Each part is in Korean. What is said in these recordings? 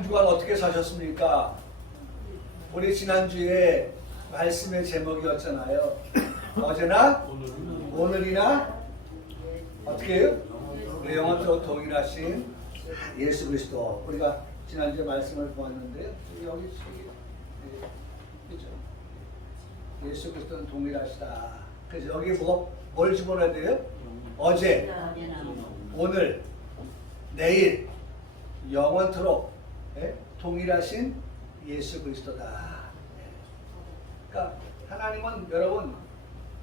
한 주간 어떻게 사셨습니까? 우리 지난주에 말씀의 제목이었잖아요. 어제나 오늘이나 어떻게 해요? 영원토록 동일하신 예수 그리스도. 우리가 지난주에 말씀을 보았는데요. 여기 그렇죠? 예수 그리스도는 동일하시다. 그래서 여기 뭘 집어넣어야 돼요? 어제, 오늘, 내일, 영원토록 동일하신 예수 그리스도다. 그러니까 하나님은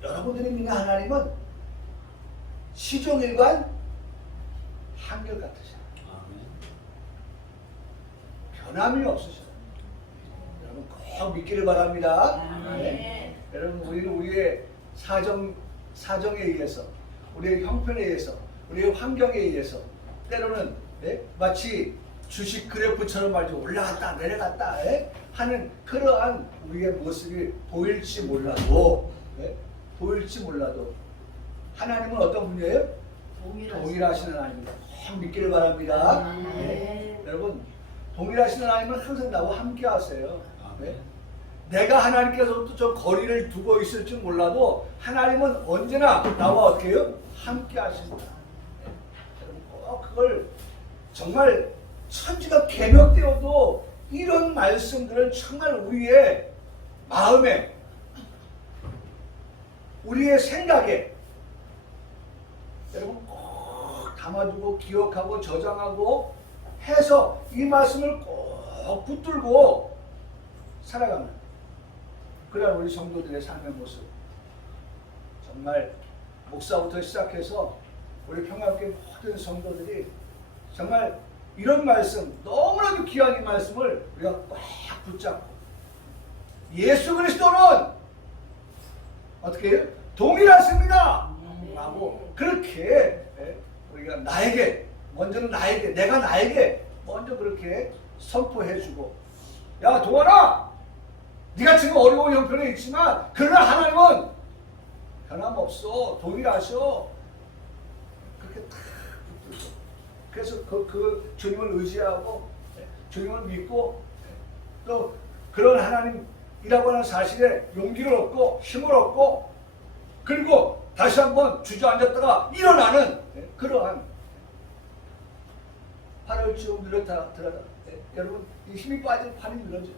여러분들이 믿는 하나님은 시종일관 한결같으셔. 변함이 없으셔. 여러분 꼭 믿기를 바랍니다. 네. 여러분 우리의 사정에 의해서, 우리의 형편에 의해서, 우리의 환경에 의해서 때로는 마치 주식 그래프처럼 말이죠. 올라갔다 내려갔다 하는 그러한 우리의 모습이 보일지 몰라도 하나님은 어떤 분이에요? 동일하신 하나님입니다. 꼭 믿기를 바랍니다. 여러분 동일하신 하나님은 항상 나와 함께 하세요. 내가 하나님께서부터 좀 거리를 두고 있을 줄 몰라도 하나님은 언제나 나와 어떻게 해요? 함께 하십니다. 여러분 꼭 그걸 정말 천지가 개벽되어도 이런 말씀들을 정말 우리의 마음에, 우리의 생각에 여러분 꼭 담아두고 기억하고 저장하고 해서 이 말씀을 꼭 붙들고 살아가는 그런 우리 성도들의 삶의 모습. 정말 목사부터 시작해서 우리 평화교회 모든 성도들이 정말 이런 말씀, 너무나도 귀한 이 말씀을 우리가 꽉 붙잡고 예수 그리스도는 어떻게 해요? 동일하십니다 라고 그렇게 우리가 내가 나에게 먼저 그렇게 선포해주고, 야 동원아, 네가 지금 어려운 형편에 있지만 그러나 하나님은 변함없어, 동일하셔. 그렇게 탁 붙들고, 그래서 그 주님을 의지하고 주님을 믿고 또 그런 하나님이라고 하는 사실에 용기를 얻고 힘을 얻고, 그리고 다시 한번 주저앉았다가 일어나는 그러한 팔을 쭉 늘었다 들어다. 여러분 이 힘이 빠진 팔이 늘어져.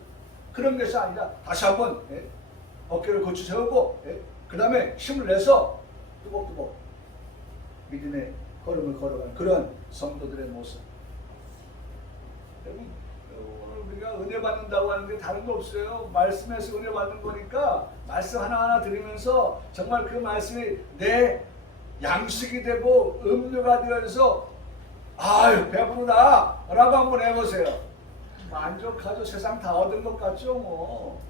그런 것이 아니라 다시 한번 어깨를 고쳐 세우고 그 다음에 힘을 내서 뚜벅뚜벅 믿음의 걸음을 걸어가는 그런 성도들의 모습. 여러분 오늘 우리가 은혜 받는다고 하는 게 다른 거 없어요. 말씀에서 은혜 받는 거니까 말씀 하나하나 들으면서 정말 그 말씀이 내 양식이 되고 음료가 되어서 아유 배부르다 라고 한번 해보세요. 만족하죠. 세상 다 얻은 것 같죠 뭐.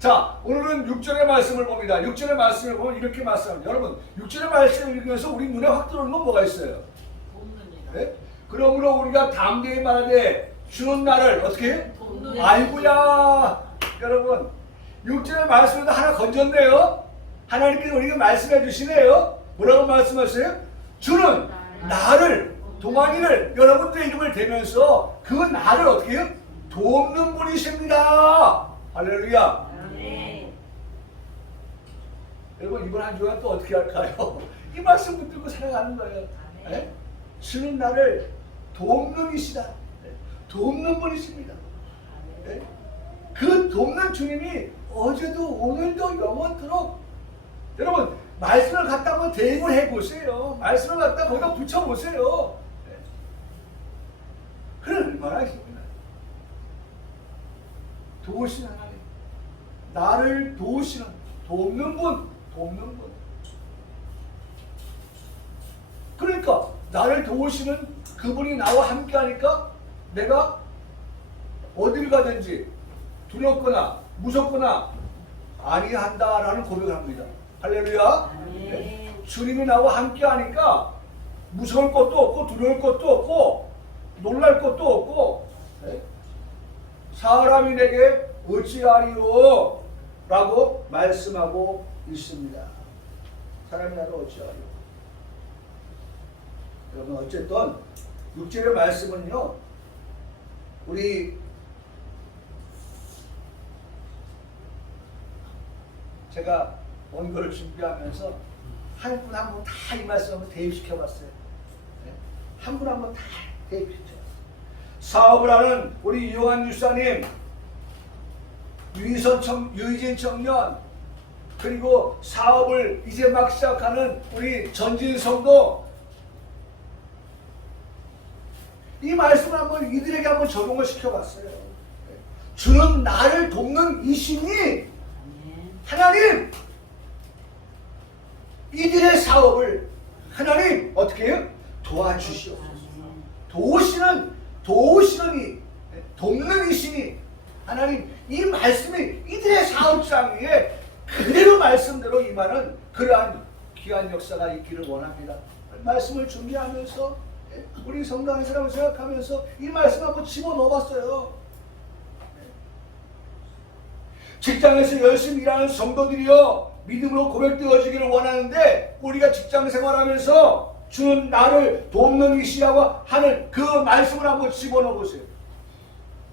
자, 오늘은 6절의 말씀을 봅니다. 6절의 말씀을 보면 이렇게 말씀합니다. 여러분 6절의 말씀을 읽으면서 우리 눈에 확 들어오는 건 뭐가 있어요? 그러므로 우리가 담대히 말하되 주는 나를 어떻게 해? 아이고야. 여러분 6절의 말씀에도 하나 건졌네요. 하나님께서 우리가 말씀해 주시네요. 뭐라고 말씀하세요? 주는 나를, 동안이를 여러분들의 이름을 대면서 그 나를 어떻게 해요? 돕는 분이십니다. 할렐루야. 여러분 이번 한 주간 또 어떻게 할까요? 이 말씀 붙들고 살아가는 거예요. 주는 나를 돕는 이시다. 돕는 분이십니다. 그 돕는 주님이 어제도 오늘도 영원토록, 여러분 말씀을 갖다 한번 대입을 해보세요. 말씀을 갖다 거기다 붙여보세요. 그래 얼마나 있습니다. 도우시는 하나님, 나를 도우시는, 돕는 분. 그러니까 나를 도우시는 그분이 나와 함께 하니까 내가 어딜 가든지 두렵거나 무섭거나 아니한다라는 고백을 합니다. 할렐루야. 주님이 나와 함께 하니까 무서울 것도 없고 두려울 것도 없고 놀랄 것도 없고 사람이 내게 어찌하리요 라고 말씀하고 있습니다. 사람이 나를 어찌하리요. 여러분 어쨌든 6절의 말씀은요 우리 제가 원고를 준비하면서 한 분 한 분 다 이 말씀을 대입시켜 봤어요. 한 분 한 분 다 대입시켜 봤어요. 사업을 하는 우리 이용한 유사님, 유희진 청년, 그리고 사업을 이제 막 시작하는 우리 전진성도 이 말씀을 한번 이들에게 한번 적용을 시켜봤어요. 주는 나를 돕는 이 신이 하나님, 이들의 사업을 하나님 어떻게 해요? 도와주시옵소서. 도우시는 이 돕는 이 신이 하나님, 이 말씀이 이들의 사업장 위에 그대로 말씀대로 임하는 그러한 귀한 역사가 있기를 원합니다. 말씀을 준비하면서 우리 성당의 사람을 생각하면서 이 말씀 한번 집어넣어봤어요. 직장에서 열심히 일하는 성도들이요, 믿음으로 고백되어지기를 원하는데, 우리가 직장 생활하면서 주는 나를 돕는 이시라고 하는 그 말씀을 한번 집어넣어 보세요.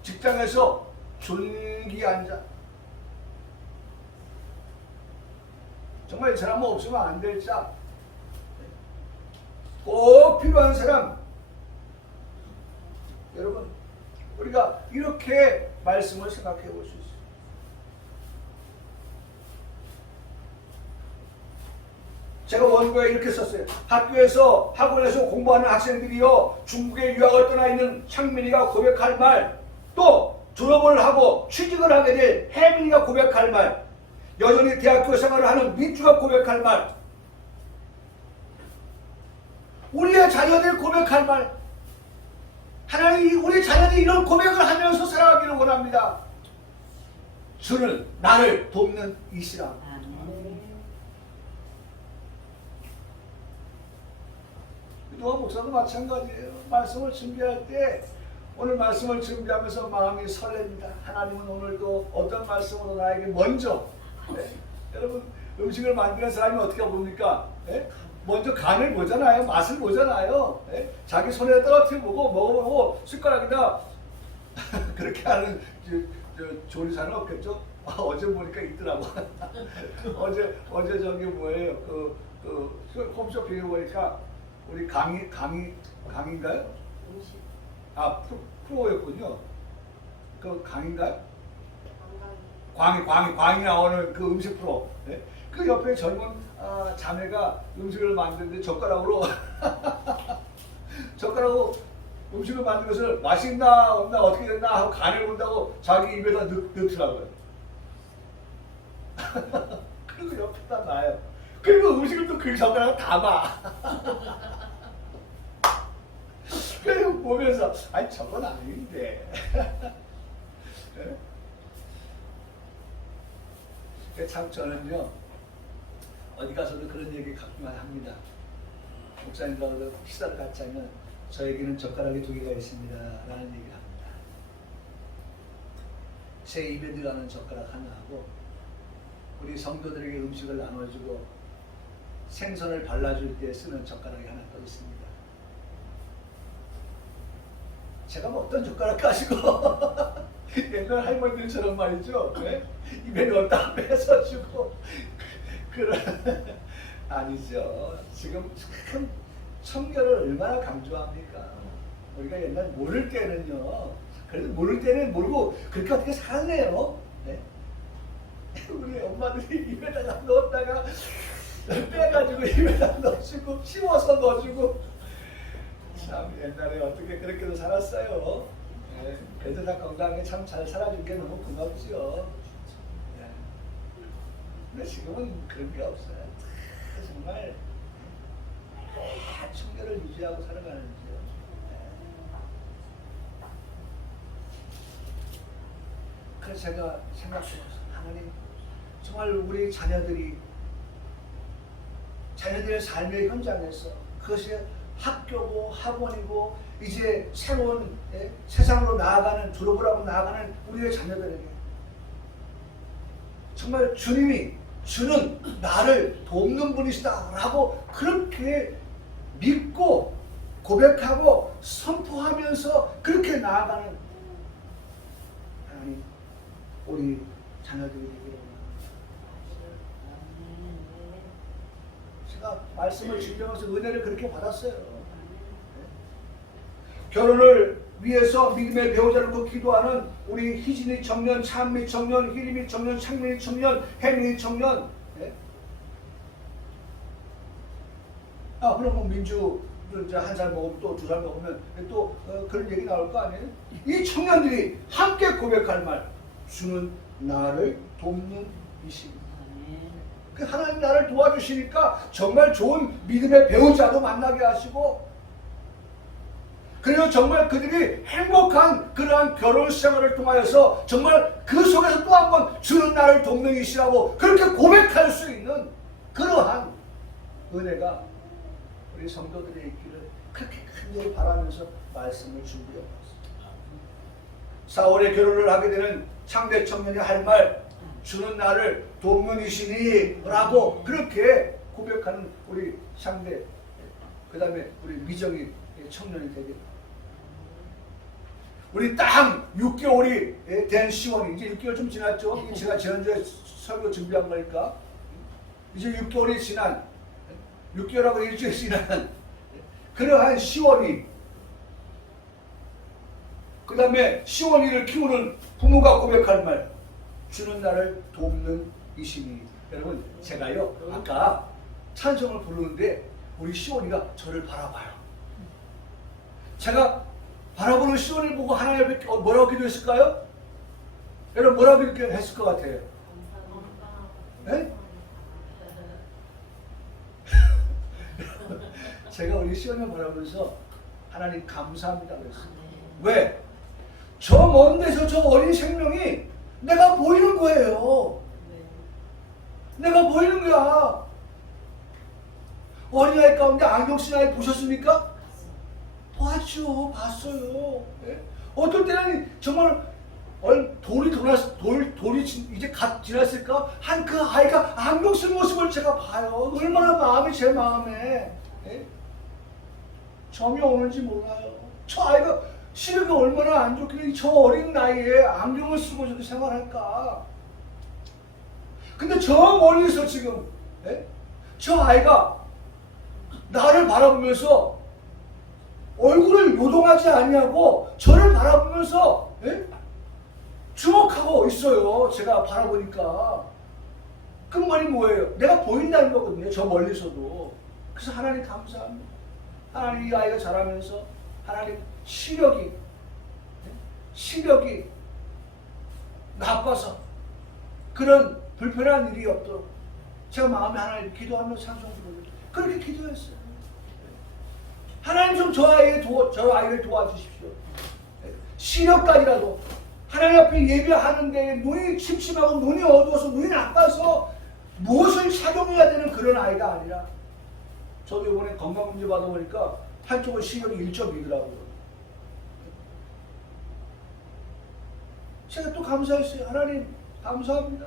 직장에서 졸기 앉아, 정말 이 사람은 없으면 안 될 자, 꼭 필요한 사람, 여러분 우리가 이렇게 말씀을 생각해 볼 수 있어요. 제가 원고에 이렇게 썼어요. 학교에서 학원에서 공부하는 학생들이요, 중국에 유학을 떠나 있는 창민이가 고백할 말, 또 졸업을 하고 취직을 하게 될 혜민이가 고백할 말, 여전히 대학교 생활을 하는 민주가 고백할 말, 우리의 자녀들 고백할 말, 하나님 우리 자녀들이 이런 고백을 하면서 살아가기를 원합니다. 주는 나를 돕는 이시라. 그동안 목사도 마찬가지예요. 말씀을 준비할 때, 오늘 말씀을 준비하면서 마음이 설렙니다. 하나님은 오늘도 어떤 말씀으로 나에게 먼저, 여러분 음식을 만드는 사람이 어떻게 봅니까? 먼저 간을 보잖아요. 맛을 보잖아요. 자기 손에 떨어뜨려 보고 먹어보고 숟가락에다 그렇게 하는 조리사는 없겠죠? 어제 보니까 있더라고. 어제 저기 뭐예요? 홈쇼핑에 보니까 우리 강인가요? 아, 프로였군요. 그 강인가요? 광이 나오는 그 음식 프로. 네? 그 옆에 젊은 자매가 음식을 만드는데 젓가락으로 음식을 만든 것을 맛있나 없나 어떻게 됐나 하고 간을 본다고 자기 입에다 넣더라고요. 그리고 옆에다 놔요. 그리고 음식을 또 그 젓가락에 담아. 그리고 보면서 아니 저건 아닌데. 참 저는요, 어디 가서도 그런 얘기 가끔만 합니다. 목사님들하고 식사를 같이 하면 저에게는 젓가락이 2개가 있습니다 라는 얘기를 합니다. 제 입에 들어가는 젓가락 하나하고 우리 성도들에게 음식을 나눠주고 생선을 발라줄 때 쓰는 젓가락이 하나 더 있습니다. 제가 뭐 어떤 젓가락 가지고 옛날 할머니들처럼 말이죠, 네? 입에 넣었다 뺏어 주고 그런 아니죠. 지금 참 청결을 얼마나 강조합니까? 우리가 옛날 모를 때는요, 그래도 모를 때는 모르고 그렇게 어떻게 사네요. 네? 우리 엄마들이 입에다가 넣었다가 빼가지고 입에다 넣어주고 씹어서 넣어주고, 참 옛날에 어떻게 그렇게도 살았어요. 네. 그래도 다 건강하게 참 잘 살아준 게 너무 고맙지요. 네. 근데 지금은 그런 게 없어요. 정말 청결을 유지하고 살아가는지요. 네. 그래서 제가 생각해봤어요. 하나님, 정말 우리 자녀들의 삶의 현장에서 그것이 학교고 학원이고 이제 새로운 세상으로 나아가는, 졸업을 하고 나아가는 우리의 자녀들에게 정말 주님이 주는 나를 돕는 분이시다 라고 그렇게 믿고 고백하고 선포하면서 그렇게 나아가는 하나님 우리 자녀들이 되기를 제가 말씀을 준비하면서 은혜를 그렇게 받았어요. 결혼을 위해서 믿음의 배우자를 놓고 기도하는 우리 희진이 청년, 찬미 청년, 희림이 청년, 창민이 청년, 혜민이 청년. 그럼 뭐 민주 이제 한 살 먹으면 또 2살 먹으면 또 그런 얘기 나올 거 아니에요? 이 청년들이 함께 고백할 말, 주는 나를 돕는 이심. 그 하나님 나를 도와주시니까 정말 좋은 믿음의 배우자도 만나게 하시고, 그리고 정말 그들이 행복한 그러한 결혼 생활을 통하여서 정말 그 속에서 또 한 번 주는 나를 돕는 이시라고 그렇게 고백할 수 있는 그러한 은혜가 우리 성도들의 있기를 그렇게 간절히 바라면서 말씀을 준비해봤습니다. 4월에 결혼을 하게 되는 창대 청년이 할 말, 주는 나를 돕는 이시니 라고 그렇게 고백하는 우리 창대, 그 다음에 우리 미정이 청년이 되게, 우리 딱 6개월이 된 시원이, 이제 6개월 좀 지났죠? 제가 지난주에 설교 준비한 거니까 이제 6개월이 지난, 6개월하고 일주일 지난 그러한 시원이, 그 다음에 시원이를 키우는 부모가 고백할 말, 주는 나를 돕는 이심이. 여러분, 제가요 아까 찬송을 부르는데 우리 시원이가 저를 바라봐요. 제가 바라보는 시원이를 보고 하나님 앞에 뭐라고 기도했을까요? 여러분 뭐라고 했을 것 같아요? 네? 제가 우리 시원이를 바라보면서 하나님 감사합니다 그랬어요. 왜? 저 먼 데서 저 어린 생명이 내가 보이는 거예요. 내가 보이는 거야. 어린아이 가운데 안경 쓴 아이 보셨습니까? 봤죠. 봤어요. 네? 어떨 때는 정말 돌이 이제 갓 지났을까? 한 그 아이가 안경 쓴 모습을 제가 봐요. 얼마나 마음이 제 마음에 점이 오는지 몰라요. 저 아이가 시력이 얼마나 안 좋길래 저 어린 나이에 안경을 쓰고 저렇게 생활할까? 근데 저 멀리서 지금 저 아이가 나를 바라보면서 얼굴을 요동하지 않냐고 저를 바라보면서 주목하고 있어요. 제가 바라보니까. 그 말이 뭐예요? 내가 보인다는 거거든요. 저 멀리서도. 그래서 하나님 감사합니다. 하나님 이 아이가 자라면서 하나님 시력이 나빠서 그런 불편한 일이 없도록 제가 마음에 하나님 기도하면서 찬송 부르고 그렇게 기도했어요. 하나님 좀 저 아이를 도와주십시오. 시력까지라도 하나님 앞에 예배하는데 눈이 침침하고 눈이 어두워서 눈이 나빠서 무엇을 착용해야 되는 그런 아이가 아니라, 저도 이번에 건강검진 받아보니까 한쪽은 시력이 1.2더라고요. 제가 또 감사했어요. 하나님 감사합니다.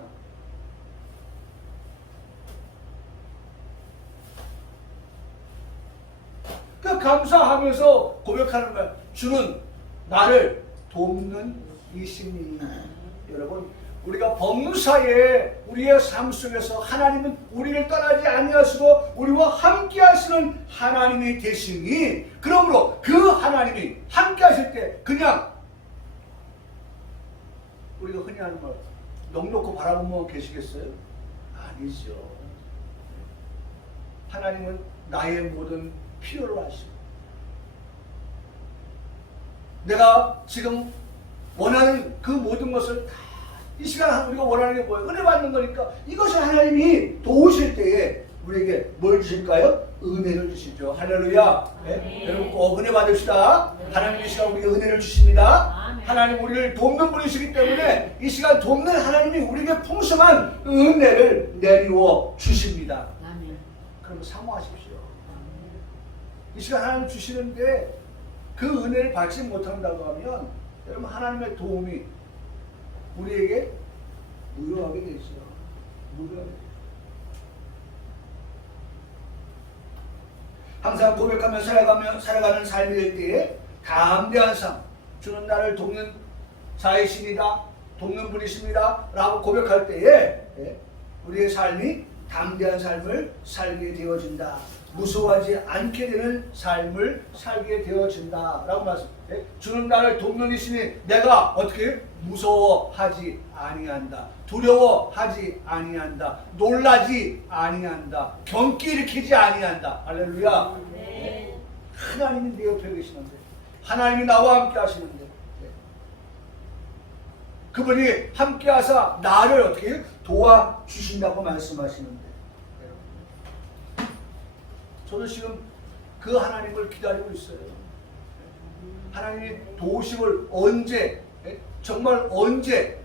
그 감사하면서 고백하는 말, 주는 나를 돕는 이심이. 여러분, 우리가 범사에 우리의 삶 속에서 하나님은 우리를 떠나지 아니하시고 우리와 함께 하시는 하나님이 되시니, 그러므로 그 하나님이 함께 하실 때 그냥 우리가 흔히 하는 말 넉넉히 바라보면 계시겠어요? 아니죠. 하나님은 나의 모든 필요를 아시고, 내가 지금 원하는 그 모든 것을 다 이 시간 우리가 원하는 게 뭐예요? 은혜 받는 거니까 이것을 하나님이 도우실 때에 우리에게 뭘 주실까요? 은혜를 주시죠. 할렐루야. 네? 여러분 꼭 은혜 받읍시다. 하나님 이 시간 우리에게 은혜를 주십니다. 하나님 우리를 돕는 분이시기 때문에 이 시간 돕는 하나님이 우리에게 풍성한 은혜를 내리워 주십니다. 그럼 사모하십시오. 이 시간 하나님 주시는데 그 은혜를 받지 못한다고 하면 여러분 하나님의 도움이 우리에게 무효하게 되죠. 무효하게 되죠. 항상 고백하며 살아가는 삶이 될 때에 담대한 삶, 주는 나를 돕는 자이신이다, 돕는 분이십니다 라고 고백할 때에 우리의 삶이 담대한 삶을 살게 되어진다. 무서워하지 않게 되는 삶을 살게 되어진다 라고 말씀해요. 주는 나를 돕는 이시니 내가 어떻게 무서워하지 아니한다. 두려워하지 아니한다. 놀라지 아니한다. 경기 일으키지 아니한다. 할렐루야. 네. 하나님이 내 옆에 계시는데, 하나님이 나와 함께 하시는데, 그분이 함께 하사 나를 어떻게 도와주신다고 말씀하시는데, 저도 지금 그 하나님을 기다리고 있어요. 하나님이 도우심을 언제, 정말 언제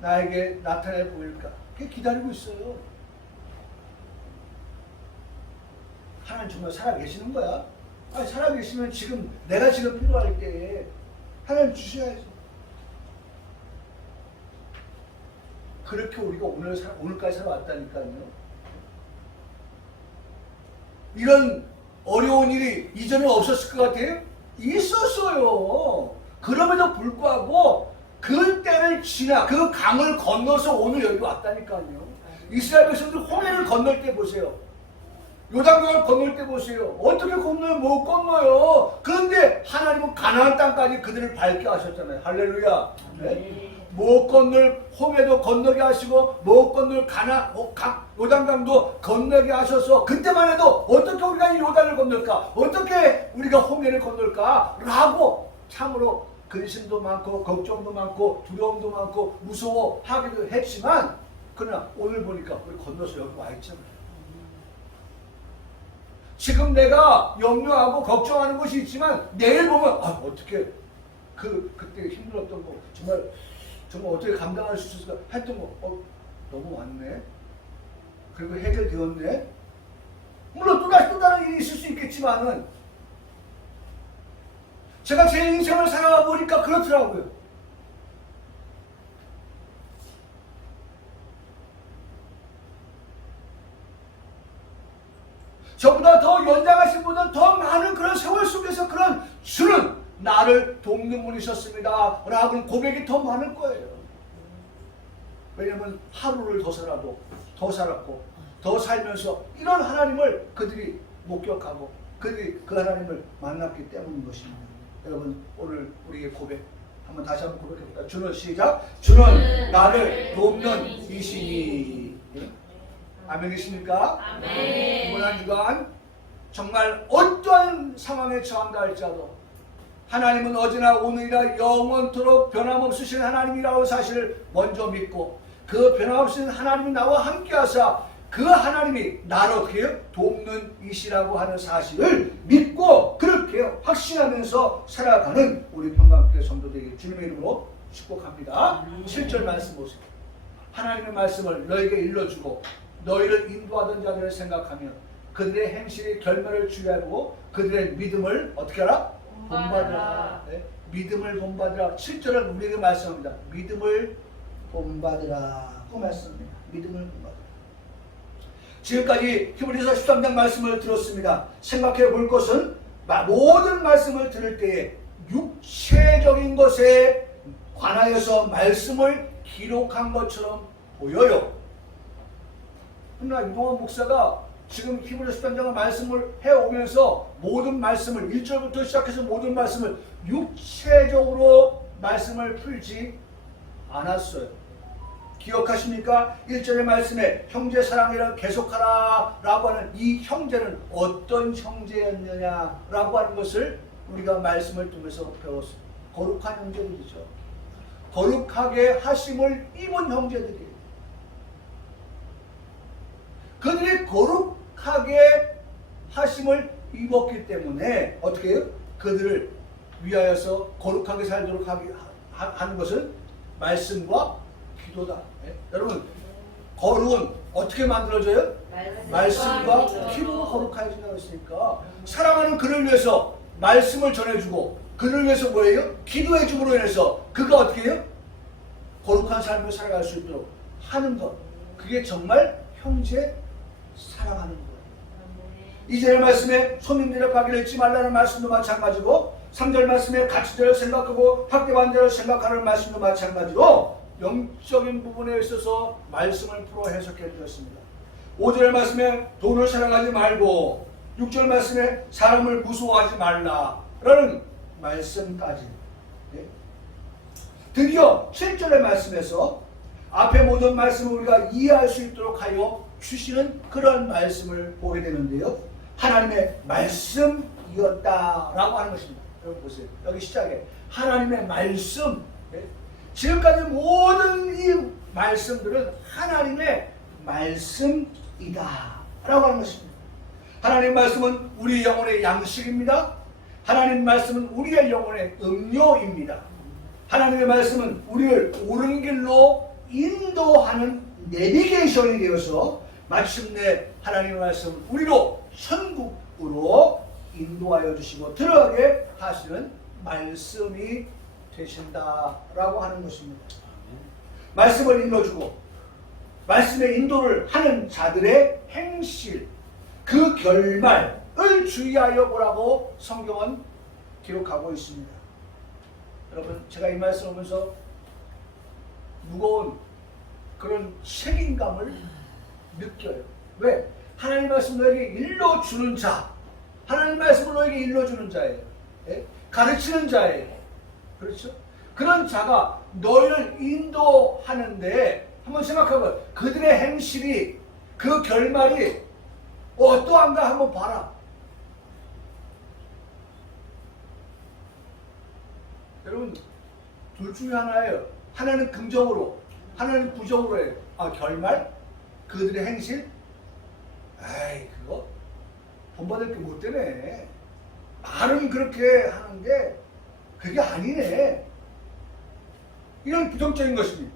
나에게 나타내 보일까? 그게 기다리고 있어요. 하나님 정말 살아계시는 거야? 아니, 살아계시면 지금 내가 지금 필요할 때에 하나님 주셔야죠. 그렇게 우리가 오늘까지 살아왔다니까요. 이런 어려운 일이 이전에 없었을 것 같아요? 있었어요. 그럼에도 불구하고 그 때를 지나 그 강을 건너서 오늘 여기 왔다니까요. 이스라엘 백성들 홍해를 건널 때 보세요. 요단강을 건널 때 보세요. 어떻게 건너요? 못 건너요. 그런데 하나님은 가나안 땅까지 그들을 밟게 하셨잖아요. 할렐루야. 네? 못 건널 홍해도 건너게 하시고 못 건널 요단강도 건너게 하셔서 그때만 해도 어떻게 우리가 이 요단을 건널까? 어떻게 우리가 홍해를 건널까? 라고 참으로 근심도 많고 걱정도 많고 두려움도 많고 무서워하기도 했지만, 그러나 오늘 보니까 우리 건너서 여기 와 있잖아요. 지금 내가 염려하고 걱정하는 것이 있지만 내일 보면 어떻게 그때 힘들었던 거 정말 어떻게 감당할 수 있을까 했던 거 너무 왔네. 그리고 해결되었네. 물론 또 다른 일이 있을 수 있겠지만은 제가 제 인생을 살아가 보니까 그렇더라고요. 저보다 더 연장하신 분은 더 많은 그런 세월 속에서 그런 주는 나를 돕는 분이셨습니다 라고 고백이 더 많을 거예요. 왜냐하면 하루를 더 살아도 더 살았고 더 살면서 이런 하나님을 그들이 목격하고 그들이 그 하나님을 만났기 때문인 것입니다. 여러분, 오늘 우리의 고백 한번 다시 한번 고백해볼까요? 주는 시작. 주는 나를 돕는 이시니. 아멘이십니까? 아멘. 이번 한 주간 정말 어떠한 상황에 처한다 할지라도 하나님은 어제나 오늘이라 영원토록 변함없으신 하나님이라고 사실을 먼저 믿고, 그 변함없으신 하나님이 나와 함께하사 그 하나님이 나를 어떻게 해요? 돕는 이시라고 하는 사실을 믿고 그렇게 확신하면서 살아가는 우리 평강교회 성도들에게 주님의 이름으로 축복합니다. 7절 말씀 보세요. 하나님의 말씀을 너에게 일러주고 너희를 인도하던 자들을 생각하며 그들의 행실의 결말을 주의하고 그들의 믿음을 어떻게 하라? 본받으라. 네? 믿음을 본받으라. 7절은 우리에게 말씀합니다. 믿음을 본받으라. 그 말씀입니다. 믿음을 본받으라. 지금까지 히브리서 13장 말씀을 들었습니다. 생각해 볼 것은 모든 말씀을 들을 때에 육체적인 것에 관하여서 말씀을 기록한 것처럼 보여요. 그러나 이동환 목사가 지금 히브리서 13장의 말씀을 해오면서 모든 말씀을 1절부터 시작해서 모든 말씀을 육체적으로 말씀을 풀지 않았어요. 기억하십니까? 1절의 말씀에 형제 사랑이라 계속하라 라고 하는 이 형제는 어떤 형제였느냐 라고 하는 것을 우리가 말씀을 통해서 배웠습니다. 거룩한 형제들이죠. 거룩하게 하심을 입은 형제들이에요. 그들이 거룩하게 하심을 입었기 때문에 어떻게 해요? 그들을 위하여서 거룩하게 살도록 하는 것은 말씀과 기도다. 네? 여러분, 거룩은 어떻게 만들어져요? 말씀과 기도로 거룩해진다고 했으니까 사랑하는 그를 위해서 말씀을 전해주고 그를 위해서 뭐예요? 기도해줌으로 인해서 그가 어떻게 해요? 거룩한 삶을 살아갈 수 있도록 하는 것. 그게 정말 형제 사랑하는 거예요. 이전의 말씀에 손님들의 가게를 잊지 말라는 말씀도 마찬가지고 3절 말씀에 가치대로 생각하고 학대반대로 생각하는 말씀도 마찬가지로 영적인 부분에 있어서 말씀을 풀어 해석해 드렸습니다. 5절 말씀에 돈을 사랑하지 말고 6절 말씀에 사람을 무서워하지 말라라는 말씀까지, 드디어 7절의 말씀에서 앞에 모든 말씀을 우리가 이해할 수 있도록 하여 주시는 그런 말씀을 보게 되는데요. 하나님의 말씀이었다라고 하는 것입니다. 여러분 보세요. 여기 시작에 하나님의 말씀. 지금까지 모든 이 말씀들은 하나님의 말씀이다 라고 하는 것입니다. 하나님의 말씀은 우리 영혼의 양식입니다. 하나님의 말씀은 우리의 영혼의 음료입니다. 하나님의 말씀은 우리를 옳은 길로 인도하는 내비게이션이 되어서 마침내 하나님의 말씀은 우리로 천국으로 인도하여 주시고 들어가게 하시는 말씀이 되신다라고 하는 것입니다. 말씀을 인도주고 말씀의 인도를 하는 자들의 행실, 그 결말을 주의하여 보라고 성경은 기록하고 있습니다. 여러분, 제가 이 말씀을 하면서 무거운 그런 책임감을 느껴요. 왜? 하나님 말씀 너에게 일러주는 자, 하나님 말씀을 너에게 일러주는 자예요. 가르치는 자예요. 그렇죠? 그런 자가 너희를 인도하는데 한번 생각해봐. 그들의 행실이, 그 결말이 어떠한가 한번 봐라. 여러분, 둘 중에 하나예요. 하나는 긍정으로, 하나는 부정으로 해요. 결말? 그들의 행실? 아이, 그거 본받을 게 못 되네. 말은 그렇게 하는데 그게 아니네. 이런 부정적인 것입니다.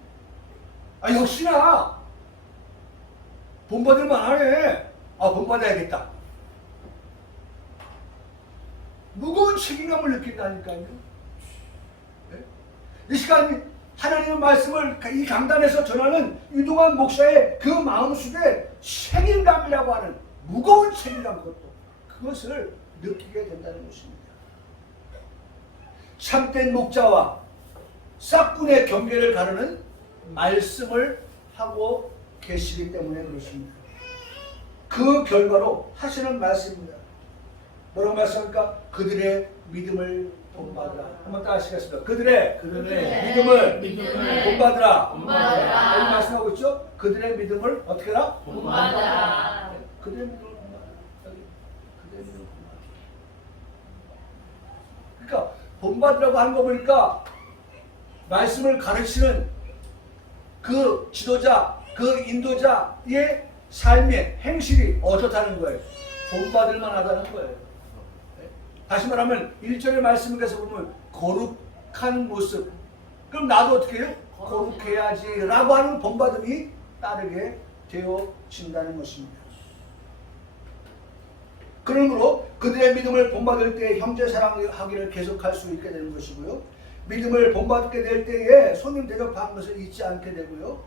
역시나 본받을 만하네. 본받아야겠다. 무거운 책임감을 느낀다니까요. 이 시간 하나님의 말씀을 이 강단에서 전하는 유동환 목사의 그 마음속에 책임감이라고 하는 무거운 책임감, 그것을 느끼게 된다는 것입니다. 참된 목자와 싹군의 경계를 가르는 말씀을 하고 계시기 때문에 그렇습니다. 그 결과로 하시는 말씀입니다. 뭐라고 말씀합니까? 그들의 믿음을 본받으라. 한번 다 하시겠습니다. 그들의 믿음을 본받으라. 여기 말씀하고 있죠? 그들의 믿음을 어떻게 하라? 본받으라. 그들의 믿음을 본받으라. 그들의 믿음을 본받으라. 그러니까 본받으라고 하는 거 보니까 말씀을 가르치는 그 지도자, 그 인도자의 삶의 행실이 어떻다는 거예요? 본받을 만하다는 거예요. 다시 말하면 1절의 말씀에서 보면 거룩한 모습. 그럼 나도 어떻게 해요? 거룩해야지 라고 하는 본받음이 따르게 되어진다는 것입니다. 그러므로 그들의 믿음을 본받을 때 형제 사랑하기를 계속할 수 있게 되는 것이고요. 믿음을 본받게 될 때에 손님 대접하는 것을 잊지 않게 되고요.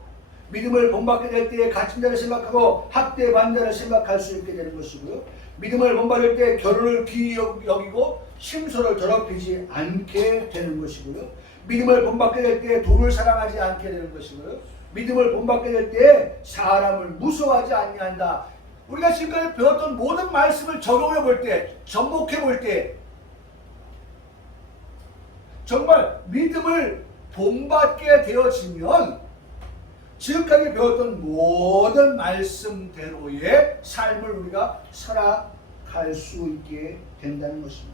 믿음을 본받게 될 때에 갇힌 자를 생각하고 학대 반대를 생각할 수 있게 되는 것이고요. 믿음을 본받을 때 결혼을 귀히 여기고 심소를 더럽히지 않게 되는 것이고요. 믿음을 본받게 될 때 돈을 사랑하지 않게 되는 것이고요. 믿음을 본받게 될 때 사람을 무서워하지 아니한다. 우리가 지금까지 배웠던 모든 말씀을 적용해 볼 때, 접목해 볼 때 정말 믿음을 본받게 되어지면 지금까지 배웠던 모든 말씀대로의 삶을 우리가 살아갈 수 있게 된다는 것입니다.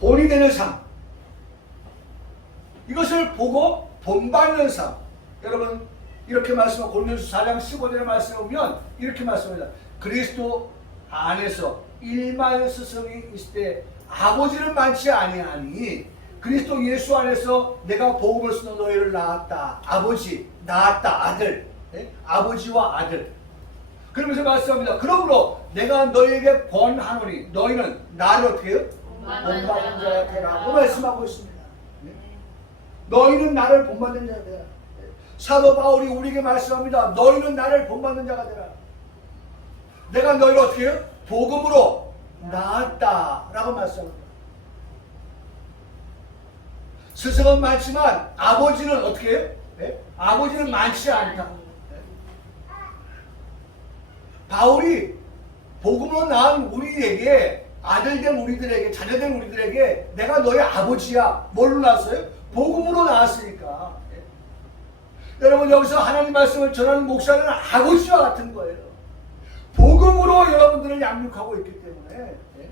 본이 되는 삶, 이것을 보고 본받는 삶. 여러분, 이렇게 말씀하고 고린도서 4장 15절의 말씀을 보면 이렇게 말씀합니다. 그리스도 안에서 일만 스승이 있을 때 아버지는 많지 아니하니 그리스도 예수 안에서 내가 복음을 쓰는 너희를 낳았다. 아버지, 낳았다. 아들. 아버지와 아들. 그러면서 말씀합니다. 그러므로 내가 너희에게 권하노니 너희는 나를 어떻게 해요? 본받는 자가 되라고 말씀하고 있습니다. 너희는 나를 본받는 자가 되라. 사도 바울이 우리에게 말씀합니다. 너희는 나를 본받는 자가 되라. 내가 너희를 어떻게 해요? 복음으로 낳았다 라고 말씀합니다. 스승은 많지만 아버지는 어떻게 해요? 예? 아버지는 많지 않다. 예? 바울이 복음으로 낳은 우리에게, 아들된 우리들에게, 자녀된 우리들에게 내가 너의 아버지야. 뭘로 낳았어요? 복음으로 낳았으니까. 예? 여러분, 여기서 하나님 말씀을 전하는 목사는 아버지와 같은 거예요. 복음으로 여러분들을 양육하고 있기 때문에. 예?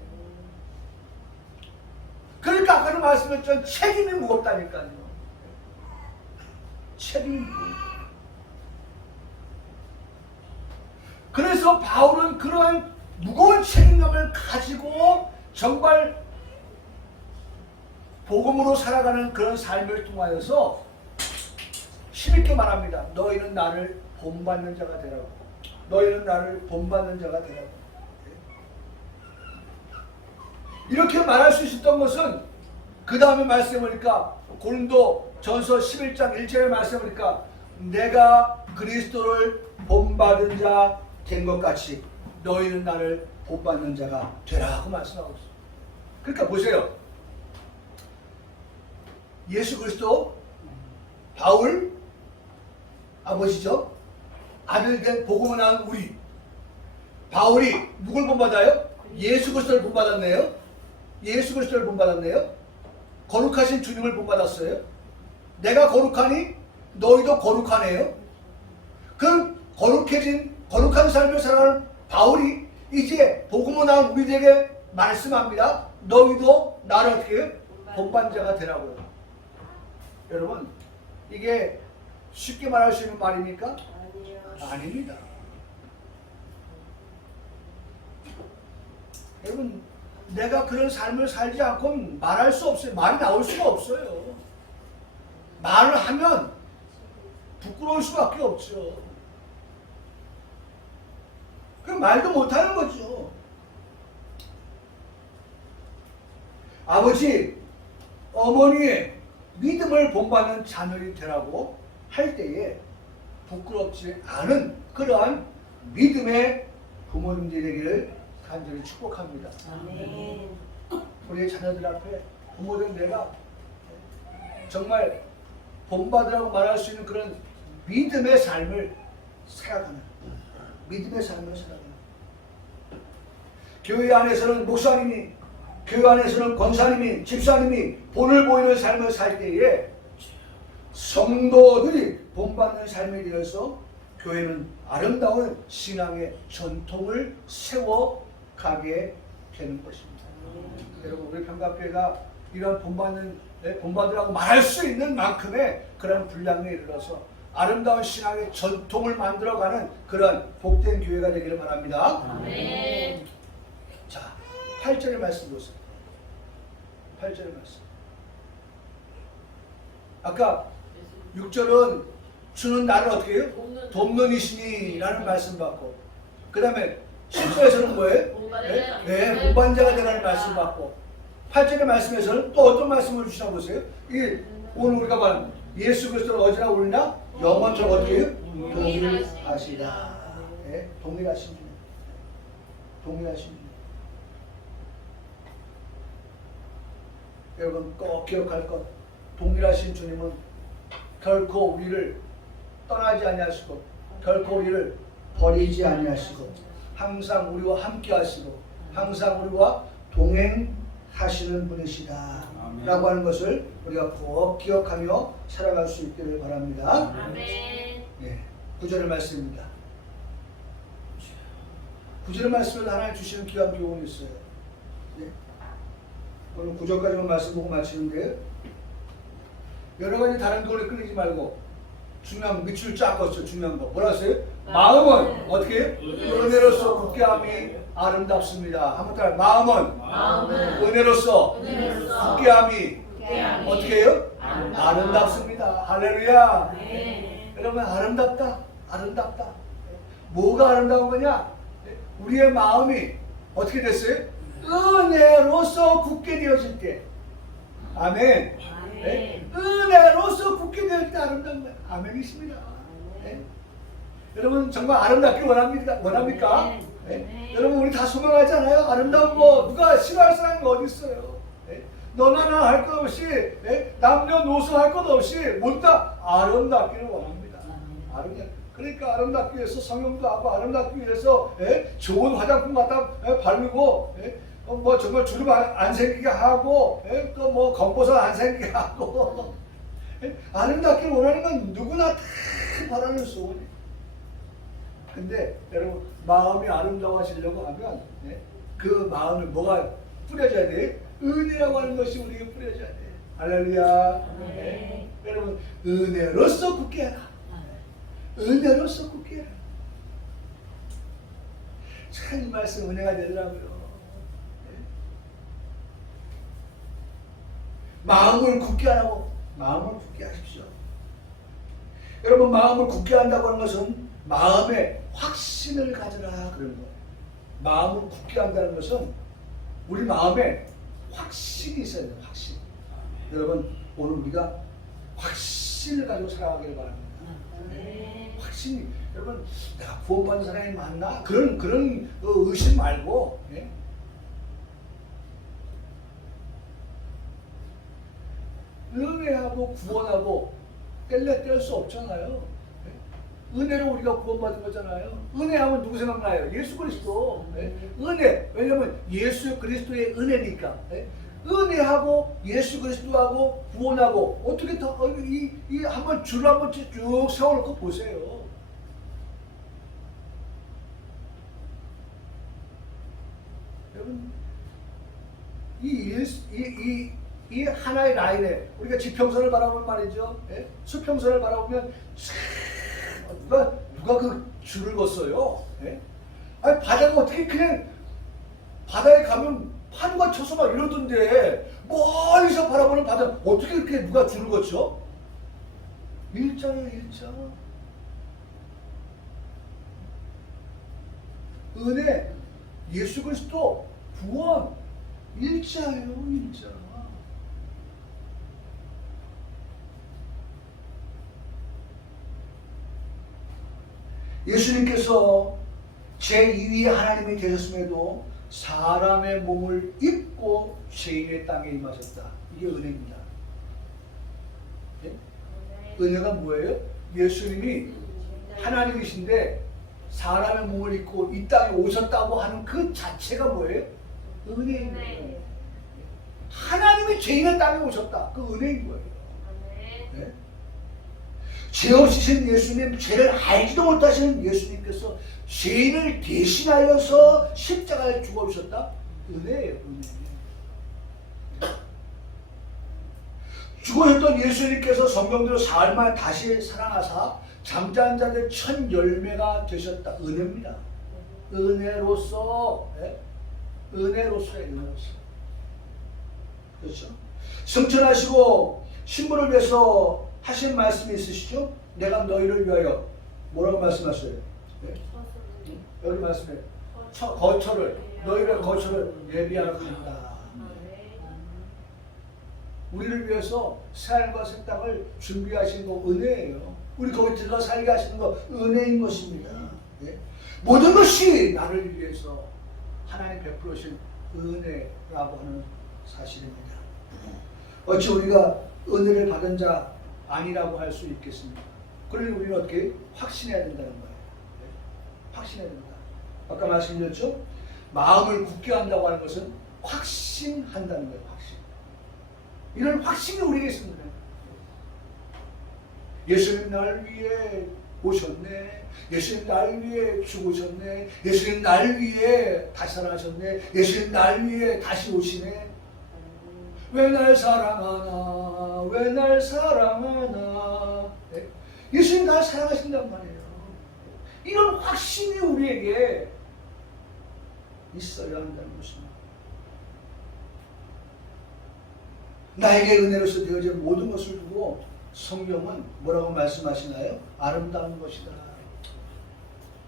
그러니까 아까도 말씀드렸지만 책임이 무겁다니까요. 책임이 무겁다. 그래서 바울은 그러한 무거운 책임감을 가지고 정말 복음으로 살아가는 그런 삶을 통하여서 힘있게 말합니다. 너희는 나를 본받는 자가 되라고. 너희는 나를 본받는 자가 되라고. 이렇게 말할 수 있었던 것은 그 다음에 말씀해보니까 고린도 전서 11장 1절에 말씀해보니까 내가 그리스도를 본받은 자 된 것 같이 너희는 나를 본받는 자가 되라고 말씀하고 있어요. 그러니까 보세요. 예수 그리스도, 바울, 아버지죠. 아들 된 복음을 낳은 우리. 바울이 누굴 본받아요? 예수 그리스도를 본받았네요. 예수 그리스도를 본받았네요. 거룩하신 주님을 본받았어요. 내가 거룩하니 너희도 거룩하네요. 그 거룩한 삶을 살아가는 바울이 이제 복음을 낳은 우리들에게 말씀합니다. 너희도 나를 어떻게 해요? 본받는 자가 되라고요. 여러분, 이게 쉽게 말할 수 있는 말입니까? 아닙니다. 여러분, 내가 그런 삶을 살지 않고는 말할 수 없어요. 말이 나올 수가 없어요. 말을 하면 부끄러울 수밖에 없죠. 그럼 말도 못하는 거죠. 아버지, 어머니의 믿음을 본받는 자녀이 되라고 할 때에 부끄럽지 않은 그러한 믿음의 부모님들이 되기를 간절히 축복합니다. 아멘. 우리의 자녀들 앞에 부모들 내가 정말 본받으라고 말할 수 있는 그런 믿음의 삶을 살아가는, 믿음의 삶을 살아가는, 교회 안에서는 목사님이, 교회 안에서는 권사님이, 집사님이 본을 보이는 삶을 살 때에 성도들이 본받는 삶에 대해서 교회는 아름다운 신앙의 전통을 세워가게 되는 것입니다. 여러분, 우리 평강교회가 이런 본받으라고 말할 수 있는 만큼의 그런 분량에 이르러서 아름다운 신앙의 전통을 만들어가는 그런 복된 교회가 되기를 바랍니다. 아멘. 자, 8절의 말씀 보세요. 8절의 말씀. 아까 6절은 주는 나를 어떻게 해요? 돕는 이시니 라는 말씀 받고, 그 다음에 7절에서는 뭐예요? 본받는 자가 되라는 말씀 받고, 8절의 말씀에서는 또 어떤 말씀을 주시나 보세요. 오늘 우리가 말 예수 그리스도를 어디나 우리나 영원토록 어떻게 해요? 동일하시다. 네, 동일하신 주님. 동일하신 주님. 여러분 꼭 기억할 것, 동일하신 주님은 결코 우리를 떠나지 아니하시고 결코 우리를 버리지 아니하시고 항상 우리와 함께 하시고 항상 우리와 동행하시는 분이시다 라고 하는 것을 우리가 꼭 기억하며 살아갈 수 있기를 바랍니다. 아멘. 예, 9절의 말씀입니다. 9절의 말씀을 하나님 주시는 귀한 교훈이 있어요. 예. 오늘 9절까지만 말씀 보고 마치는데, 여러 가지 다른 교훈에 끌리지 말고 중요한 밑줄 쫙 걷죠. 중요한 거 뭐라 했어요? 마음은 어떻게 해요? 은혜로서 굳게함이 아름답습니다. 한번 따라, 마음은 은혜로서 굳게함이 어떻게 해요? 아름답습니다. 할렐루야. 여러분, 아름답다. 아름답다. 뭐가 아름다운 거냐? 우리의 마음이 어떻게 됐어요? 은혜로서 굳게 되어질 때. 아멘. 네? 은혜로서 굳게 되어질 때 아름다운 거예요. 아멘이십니다. 네? 여러분 정말 아름답길 원합니까? 네? 여러분 우리 다 소망하잖아요. 아름다운 거 누가 싫어할 사람이 어디 있어요? 네? 너나 나 할 것 없이 남녀노소 할 것 없이 모두 다 아름답기를 원합니다. 그러니까 아름답기 위해서 성형도 하고 아름답기 위해서 좋은 화장품 갖다 바르고 뭐 정말 주름 안 생기게 하고 또 뭐 검버섯 안 생기게 하고 아름답기를 원하는 건 누구나 다 바라는 소원이에요. 근데 여러분 마음이 아름다워지려고 하면 그 마음에 뭐가 뿌려져야 돼? 은혜라고 하는 것이 우리에게 뿌려져야 돼. 할렐루야. 네. 여러분 은혜로서 굳게 해라. 은혜로서 굳게 해라. 참 이 말씀 은혜가 되더라고요. 마음을 굳게 하라고. 마음을 굳게 하십시오. 여러분 마음을 굳게 한다고 하는 것은 마음에 확신을 가져라 그런 거예요. 마음을 굳게 한다는 것은 우리 마음에 확신이 있어야 돼요. 확신. 여러분 오늘 우리가 확신을 가지고 살아가기를 바랍니다. 네. 확신이 여러분 내가 구원받은 사람이 맞나? 그런 의심 말고 은혜하고 구원하고 뗄래 뗄 수 없잖아요. 은혜로 우리가 구원받은 거잖아요. 은혜하면 누구 생각나요? 예수 그리스도. 은혜. 왜냐하면 예수 그리스도의 은혜니까. 은혜하고 예수 그리스도하고 구원하고 어떻게 이 한번 줄 한번 쭉 세워놓고 보세요. 여러분 이 하나의 라인에 우리가 지평선을 바라보면 말이죠. 수평선을 바라보면 누가 그 줄을 걷어요? 아니 바다가 어떻게 그냥 바다에 가면 파도가 쳐서 막 이러던데 멀리서 바라보는 바다 어떻게 이렇게 누가 줄을 걷죠? 일자예요, 일자. 은혜, 예수 그리스도, 구원, 일자예요, 일자. 예수님께서 제2위의 하나님이 되셨음에도 사람의 몸을 입고 죄인의 땅에 임하셨다. 이게 은혜입니다. 은혜가 뭐예요? 예수님이 하나님이신데 사람의 몸을 입고 이 땅에 오셨다고 하는 그 자체가 뭐예요? 은혜입니다. 하나님이 죄인의 땅에 오셨다. 그 은혜인 거예요. 네? 죄 없으신 예수님, 죄를 알지도 못하시는 예수님께서 죄인을 대신하여서 십자가에 죽어주셨다? 은혜예요, 은혜. 죽어졌던 예수님께서 성경대로 사흘 만에 다시 살아나사 잠자는 자들의 첫 열매가 되셨다. 은혜입니다. 은혜로서, 은혜로서의 은혜로서. 그렇죠? 승천하시고 신부를 위해서 하신 말씀이 있으시죠? 내가 너희를 위하여 뭐라고 말씀하셔요? 여기 말씀해. 거처를 너희를 거처를 예비하러 간다. 우리를 위해서 삶과 새 땅을 준비하신 거 은혜예요. 우리 거기 들어가 살게 하시는 거 은혜인 것입니다. 모든 것이 나를 위해서 하나님 베풀으신 은혜라고 하는 사실입니다. 어찌 우리가 은혜를 받은 자 아니라고 할 수 있겠습니까? 그러니 우리는 어떻게 확신해야 된다는 거예요. 확신해야 된다. 아까 말씀드렸죠? 마음을 굳게 한다고 하는 것은 확신한다는 거예요. 확신. 이런 확신이 우리에게 있습니다. 예수님 날 위해 오셨네. 예수님 날 위해 죽으셨네. 예수님 날 위해 다시 살아나셨네. 예수님 날 위해 다시 오시네. 왜 날 사랑하나? 왜 날 사랑하나? 예수님 날 사랑하신단 말이에요. 이런 확신이 우리에게 있어야 한다는 것입니다. 나에게 은혜로서 되어진 모든 것을 두고 성경은 뭐라고 말씀하시나요? 아름다운 것이다.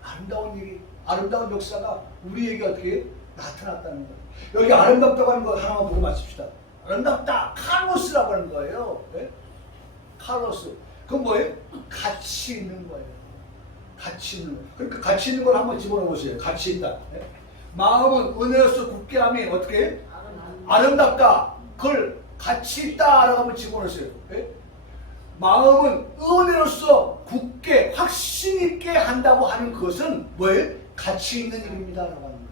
아름다운 일이, 아름다운 역사가 우리에게 어떻게 나타났다는 거예요. 여기 아름답다고 하는 거 하나만 보고 마칩시다. 아름답다. 카로스라고 하는 거예요. 네? 카로스. 그건 뭐예요? 가치 있는 거예요. 가치 있는 거. 그러니까 가치 있는 걸 한번 집어넣어 보세요. 가치 있다. 네? 마음은 은혜로서 굳게 함이 어떻게? 아름답다. 그걸 가치 있다라고 한번 집어넣었어요. 예? 마음은 은혜로서 굳게 확신 있게 한다고 하는 것은 뭐예요? 가치 있는 일입니다 라고 하는 거예요.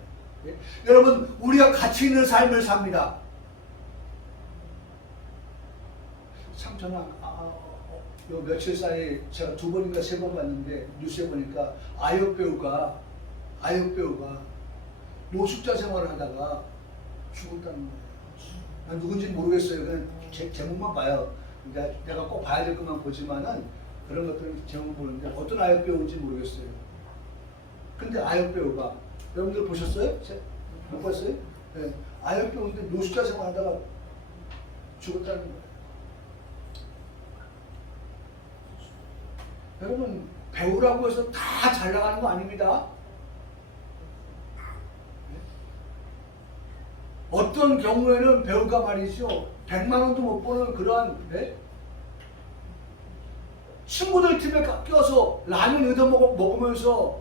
예? 여러분 우리가 가치 있는 삶을 삽니다. 참 저는 요 며칠 사이에 제가 2번인가 3번 봤는데 뉴스에 보니까 아역 배우가 노숙자 생활을 하다가 죽었다는 거예요. 난 누군지는 모르겠어요. 그냥 제목만 봐요. 그러니까 내가 꼭 봐야 될 것만 보지만은 그런 것들은 제목 보는데 어떤 아역 배우인지 모르겠어요. 근데 아역 배우가 여러분들 보셨어요? 못 봤어요? 네. 아역 배우인데 노숙자 생활하다가 죽었다는 거예요. 여러분 배우라고 해서 다 잘 나가는 거 아닙니다. 어떤 경우에는 배우가 말이죠 100만 원도 못 버는 그러한 친구들 팀에 껴서 라면 얻어 먹으면서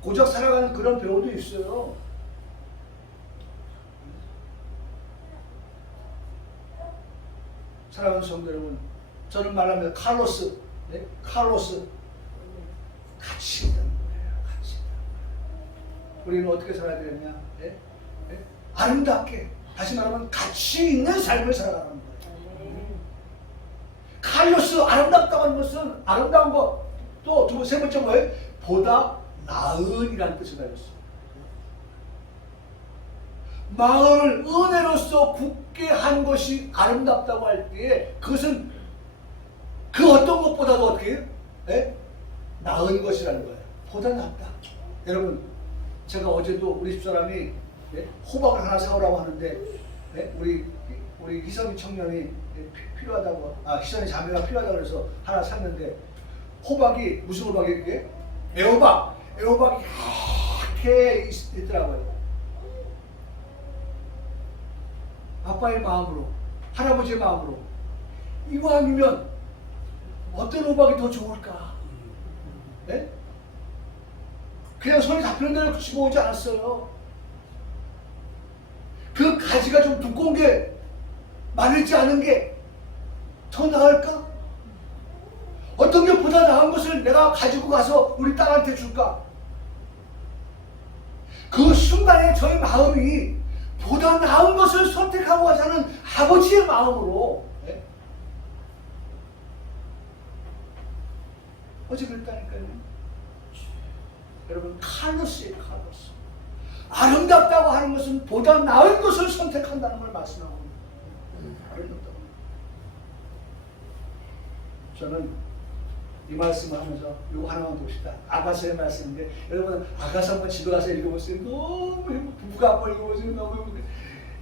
고작 살아가는 그런 배우도 있어요. 사랑하는 성도 여러분, 저는 말하면 칼로스 같이 있는 거예요. 같이 있는 거예요. 우리는 어떻게 살아야 되느냐? 아름답게, 다시 말하면 가치 있는 삶을 살아가는 거예요. 칼로스 아름답다고 하는 것은 아름다운 것, 또 세 번째 뭐예요? 보다 나은이라는 뜻을 가졌어요. 마음을 은혜로서 굳게 한 것이 아름답다고 할 때에 그것은 그 어떤 것보다도 어떻게 해요? 나은 것이라는 거예요. 보다 낫다. 여러분 제가 어제도 우리 집사람이 호박을 하나 사오라고 하는데 우리 희선이 청년이 필요하다고 희선이 자매가 필요하다고 해서 하나 샀는데 호박이 무슨 호박이에요? 이게? 애호박이 이렇게 있더라고요. 아빠의 마음으로 할아버지의 마음으로 이왕이면 어떤 호박이 더 좋을까? 그냥 손에 잡히는 대로 집어오지 않았어요. 그 가지가 좀 두꺼운 게 마르지 않은 게 더 나을까? 어떤 게 보다 나은 것을 내가 가지고 가서 우리 딸한테 줄까? 그 순간에 저의 마음이 보다 나은 것을 선택하고 가자는 아버지의 마음으로 어제 그랬다니까요. 여러분 칼로스예요. 칼로스. 아름답다고 하는 것은 보다 나은 것을 선택한다는 걸 말씀하고 아름답다고. 저는 이 말씀을 하면서 이거 하나만 봅시다. 아가서의 말씀인데 여러분 아가서 한번 집에 가서 읽어보세요. 너무 부부가 한번 읽어보세요. 너무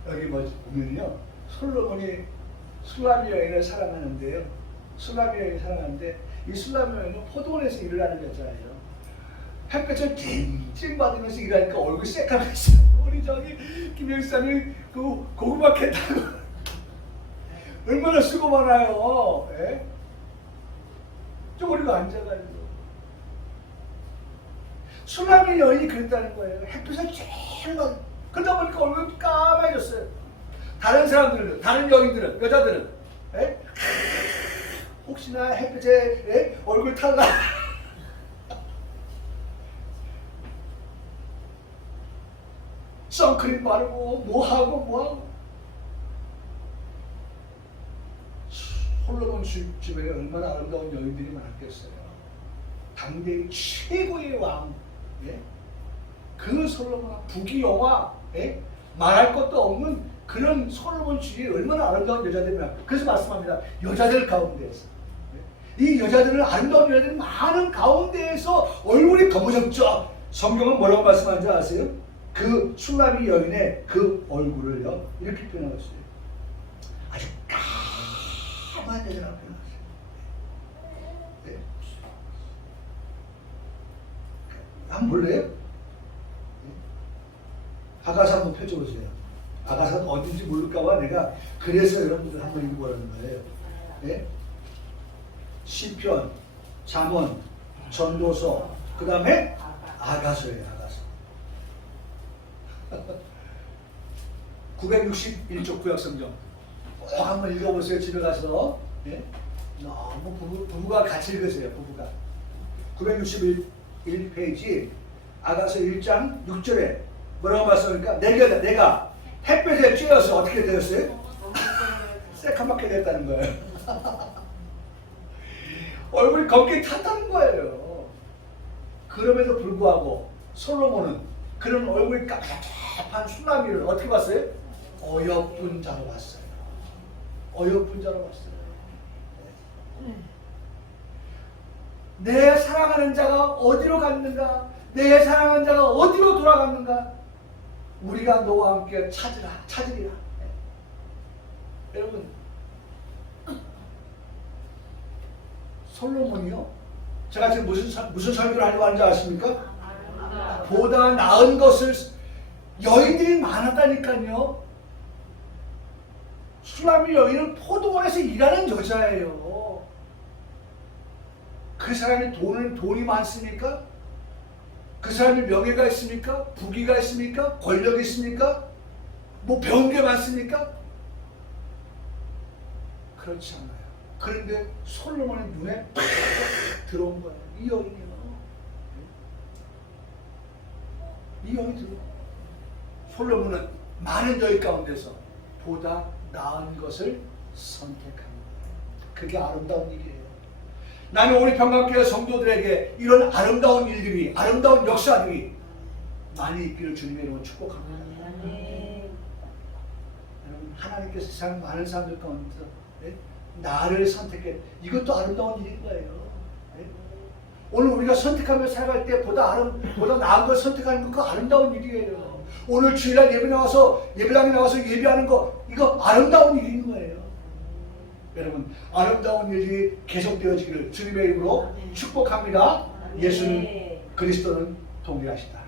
여기 보면요 솔로몬이 술람 여인을 사랑하는데요. 술람 여인을 사랑하는데 이 술람 여인은 포도원에서 일을 하는 여자예요. 햇볕을 찡찡 받으면서 일하니까 얼굴이 새까맣죠. 우리 저기 김영삼이 그 고구마 캔다고 얼마나 수고 많아요. 쪼그리고 앉아가지고 술람의 여인이 그랬다는 거예요. 햇빛을 쨍 받. 그러다 보니까 얼굴이 까매졌어요. 다른 사람들은, 다른 여인들은, 여자들은 혹시나 햇빛에 얼굴 탈라 선크림 바르고 뭐하고 솔로몬 주변에 얼마나 아름다운 여인들이 많았겠어요. 당대의 최고의 왕, 그 솔로몬 부귀영화, 말할 것도 없는 그런 솔로몬 주위에 얼마나 아름다운 여자들이 많아요. 그래서 말씀합니다. 여자들 가운데에서 이 여자들은 아름다운 여자들이 많은 가운데에서 얼굴이 검어졌죠. 성경은 뭐라고 말씀하는지 아세요? 그 술람이 여인의 그 얼굴을요 이렇게 표현하고 있어요. 아주 까만 여자라고 표현하세요. 한번 볼래요? 아가서 한번 펼쳐보세요. 아가서는 어딘지 모를까봐 내가 그래서 여러분들 한번 읽어보라는 거예요. 시편, 잠언, 전도서, 그 다음에 아가서예요. 아가서. 961쪽 구약성경 꼭 한번 읽어보세요. 집에 가서. 예? 너무 부부가 같이 읽으세요. 부부가. 961페이지 아가서 1장 6절에 뭐라고 말씀하니까 내가 햇볕에 쬐어서 어떻게 되었어요? 새카맣게 됐다는 거예요. 얼굴이 검게 탔다는 거예요. 그럼에도 불구하고 솔로몬은 그런 얼굴이 깝깝한 sul라미를 어떻게 봤어요? 어여쁜 자로 봤어요. 어여쁜 자로 봤어요. 내 사랑하는 자가 어디로 갔는가? 내 사랑하는 자가 어디로 돌아갔는가? 우리가 너와 함께 찾으리라. 여러분, 솔로몬이요. 제가 지금 무슨 설교를 하려고 하는지 아십니까? 보다 나은 것을 여인들이 많았다니까요. sul라미 여인은 포도원에서 일하는 여자예요. 그 사람이 돈이 많습니까? 그 사람이 명예가 있습니까? 부귀가 있습니까? 권력이 있습니까? 뭐 배운 게 많습니까? 그렇지 않아요. 그런데 솔로몬의 눈에 팍 들어온 거예요. 이 여인이요. 이 여인이 들어온 거예요. 솔로몬은 많은 여인 가운데서 보다 나은 것을 선택합니다. 그게 아름다운 일이에요. 나는 우리 평강교회 성도들에게 이런 아름다운 일들이, 아름다운 역사들이 많이 있기를 주님의 이름으로 축복합니다. 여러분, 하나님께서 세상 많은 사람들 가운데서 나를 선택해. 이것도 아름다운 일인 거예요. 오늘 우리가 선택하며 살아갈 때 보다 나은 걸 선택하는 거, 그거 아름다운 일이에요. 오늘 주일날 예배당에 나와서 예배하는 거, 이거 아름다운 일인 거예요. 여러분, 아름다운 일이 계속되어지기를 주님의 이름으로 축복합니다. 예수는 그리스도는 동일하시다.